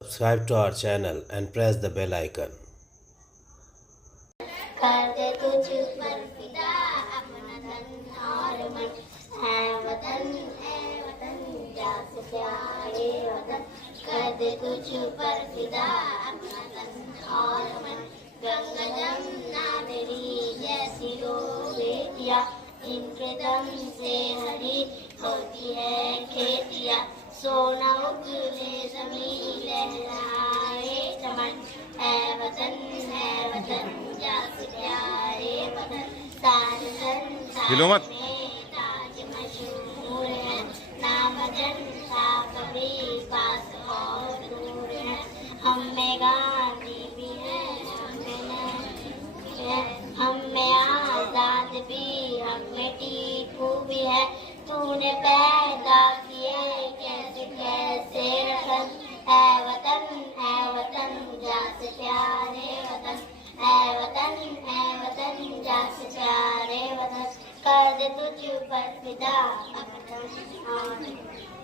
Subscribe to our channel and press the bell icon. कर दे तुझ पर फिदा अपना तन और मन है वतन जा से प्यारे वतन कर दे तुझ पर फिदा अपना तन और मन गंगा जमुना तेरी जैसी दो बेटियां जिनके दम से हरी होती है खेतिया सोना उगले जमीन लहराए चमन है वतन जा से प्यारे वतन सारे संसार में ताज मशहूर है नाम जनता कभी पास और दूर है हम में गांधी भी है हम में आजाद भी हम में टीपू भी है तूने पैदा किए कैसे कैसे रतन है वतन जा से प्यारे वतन है वतन जा से प्यारे वतन कर दे तुझ पर फिदा अपना